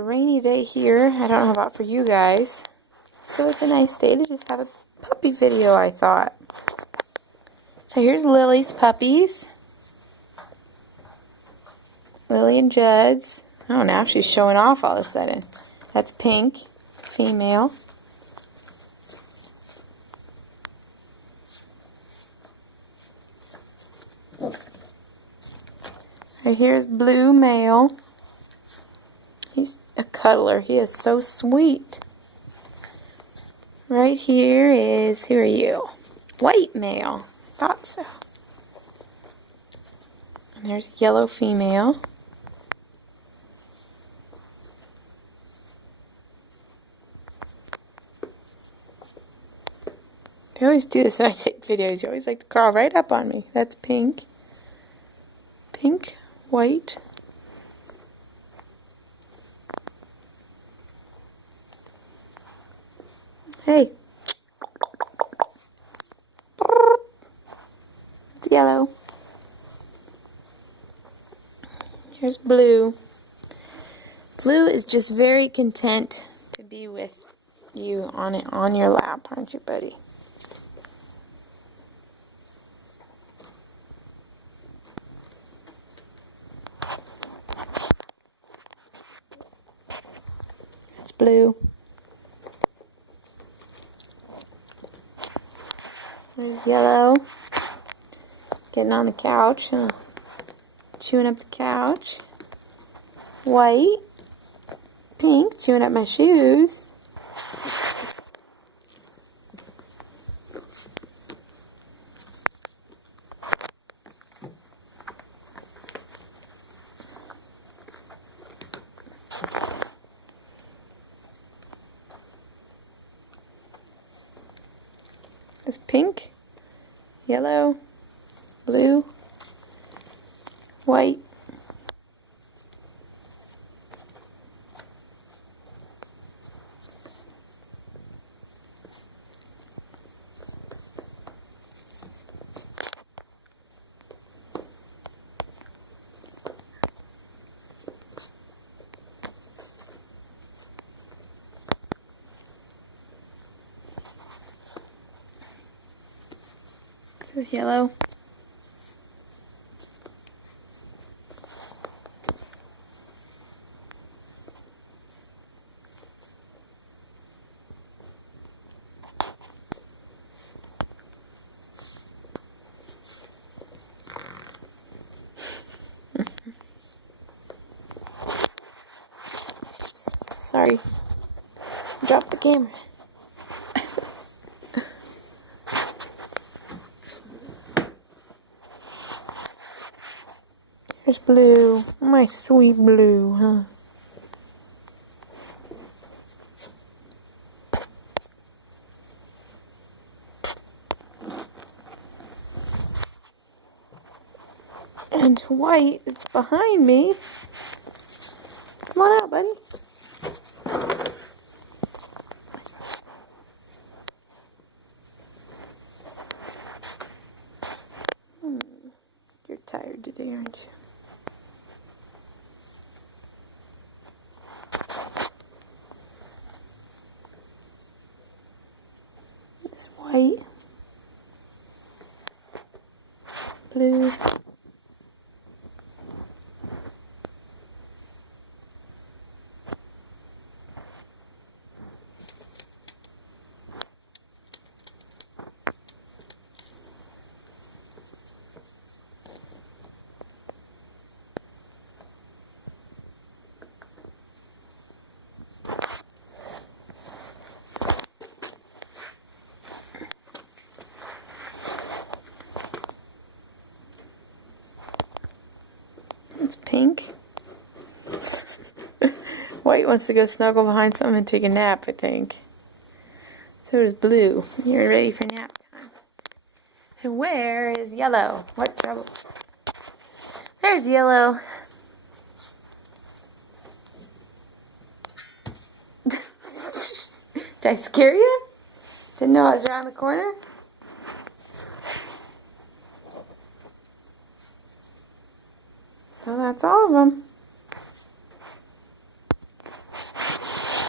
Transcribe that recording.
A rainy day here. I don't know about for you guys. So it's a nice day to just have a puppy video, I thought. So here's Lily's puppies. Lily and Judd's. Oh, now she's showing off all of a sudden. That's Pink, female. Right here's Blue, male. He's a cuddler. He is so sweet. Right here is, who are you? White, male. I thought so. And there's Yellow, female. They always do this when I take videos. You always like to crawl right up on me. That's Pink. Pink, white. Hey. It's Yellow. Here's Blue. Blue is just very content to be with you on your lap, aren't you, buddy? That's Blue. There's Yellow. Getting on the couch. Chewing up the couch. White. Pink. Chewing up my shoes. There's Pink, Yellow, Blue, white. This is Yellow. Sorry, dropped the camera. There's Blue, my sweet Blue, huh? And White is behind me. Come on out, buddy. You're tired today, aren't you? It's White, Blue, it's Pink. White wants to go snuggle behind something and take a nap, I think. So does Blue. You're ready for nap time. And where is Yellow? What trouble? There's Yellow. Did I scare you? Didn't know I was around the corner? So that's all of them.